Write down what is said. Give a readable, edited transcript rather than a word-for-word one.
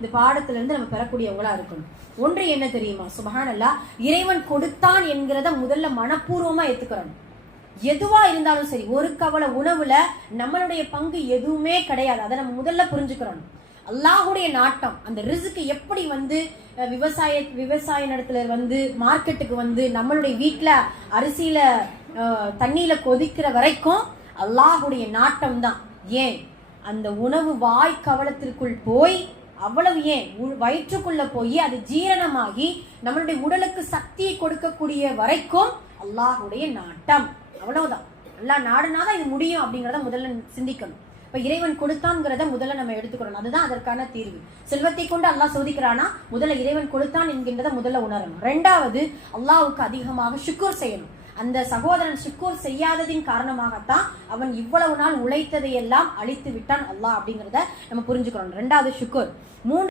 இந்த பாடத்துல இருந்து நம்ம பெறக்கூடியவங்களா இருக்கணும். ஒன்று என்ன தெரியுமா, சுபஹானல்லாஹ், இறைவன் கொடுத்தான் என்கிறத முதல்ல மனப்பூர்வமா ஏத்துக்கிறோம். எதுவா இருந்தாலும் சரி, ஒரு கவலை உணவுல நம்மளுடைய பங்கு எதுவுமே கிடையாது. அதை நம்ம முதல்ல புரிஞ்சுக்கிறோம். அல்லாஹுடைய நாட்டம், அந்த ரிஸ்க் எப்படி விவசாய இடத்துல மார்க்கெட்டுக்கு நம்மளுடைய வீட்டுல அரிசியில தண்ணியில கொதிக்கிற வரைக்கும் அல்லாஹுடைய நாட்டம் தான். ஏன் அந்த உணவு வாய் கவலத்திற்குள் போய் அவ்வளவு ஏன் வயிற்றுக்குள்ள போய் அது ஜீரணமாகி நம்மளுடைய உடலுக்கு சக்தியை கொடுக்கக்கூடிய வரைக்கும் அல்லாஹுடைய நாட்டம். அவ்வளவுதான். அல்லாஹ் நாடுனாதான் இது முடியும் அப்படிங்கறத முதல்ல சிந்திக்கணும். இப்ப இறைவன் கொடுத்தான்ங்கிறத முதல்ல நம்ம எடுத்துக்கணும். அதுதான் அதற்கான தீர்வு. செல்வத்தை கொண்டு அல்லாஹ் சோதிக்கிறானா, முதல்ல இறைவன் கொடுத்தான் என்கின்றத முதல்ல உணரணும். ரெண்டாவது, அல்லாஹ்வுக்கு அதிகமாக ஷுக்கூர் செய்யணும். அந்த சகோதரன் ஷுக்கூர் செய்யாததின் காரணமாகத்தான் அவன் இவ்வளவு நாள் உழைத்ததை எல்லாம் அழித்து விட்டான் அல்லாஹ் அப்படிங்கிறத நம்ம புரிஞ்சுக்கிறோம். ரெண்டாவது ஷுக்கூர்.